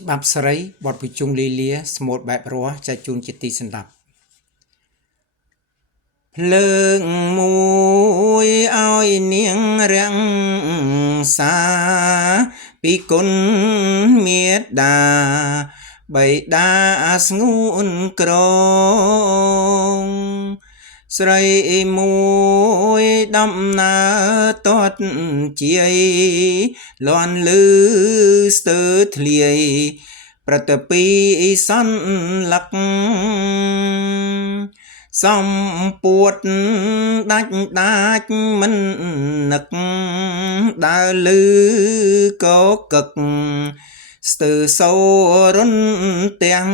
ច្បាប់សេរីបទប្រជុំលីលាស្មូតបែបរស់ចែកជូនជាទីសន្តាប់ភ្លើងមួយឲ្យនាងរាំងសាពីគុណមេត្តាបិតាស្ងួនក្រងស្រីមួយដំណើរទាត់ជាយលាន់លឺស្ទើរធ្លាយប្រតិពីសន្លឹកសំពួតដាច់មិននឹកដើរលឺកកឹកស្ទើរសូររុនទាំង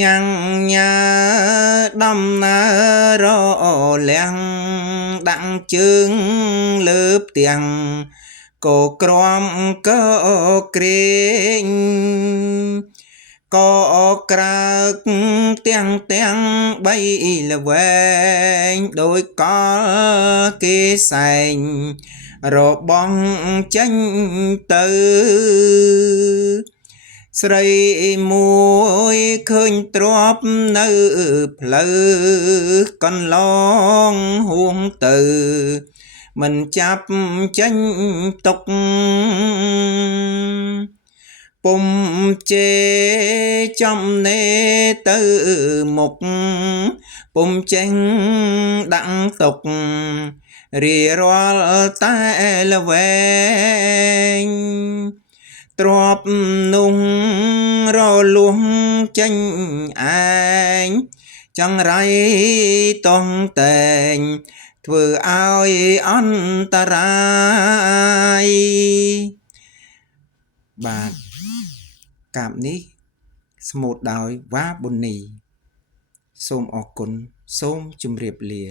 ញ៉ាំងញ៉ាដំណើររលាំងដាក់ជើងលើផ្ទាំងក៏ក្រំក៏ក្រែងក៏ក្រើកទាំងបីល្វែងដោយកលគេសែងរបង់ចេញទៅស្រីមួយឃើញទ្របនៅផ្លូវកន្លងហួងទៅមិនចាប់ចេញទុកពុំជេចំណេទៅមុខពុំចេញដាក់ទុករីរាល់តែល្វែងទ្របនោះរលួងចេញឯងចង្រៃតងតែងធ្វើឲ្យអន្តរាយបាទកាបនេះស្មូតដោយវ៉ាប៊ុននីសូមអរគុណសូមជម្រាបលា